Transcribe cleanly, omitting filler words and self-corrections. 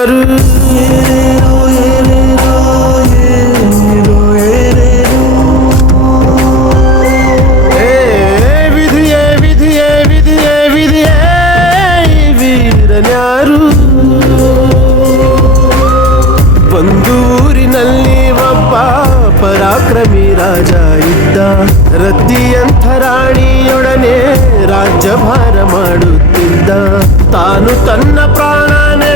ವೀರನ್ಯಾರು ವಿಧಿಯೇ ವಿಧಿಯೇ ವಿಧಿಯೇ ವಿಧಿಯೇ ವೀರನ್ಯಾರು ಒಂದು ಊರಿನಲ್ಲಿ ಒಬ್ಬ ಪರಾಕ್ರಮಿ ರಾಜ ಇದ್ದ ರತಿಯಂಥ ರಾಣಿಯೊಡನೆ ರಾಜ್ಯಭಾರ ಮಾಡುತ್ತಿದ್ದ ತಾನು ತನ್ನ ಪ್ರಾಣನೇ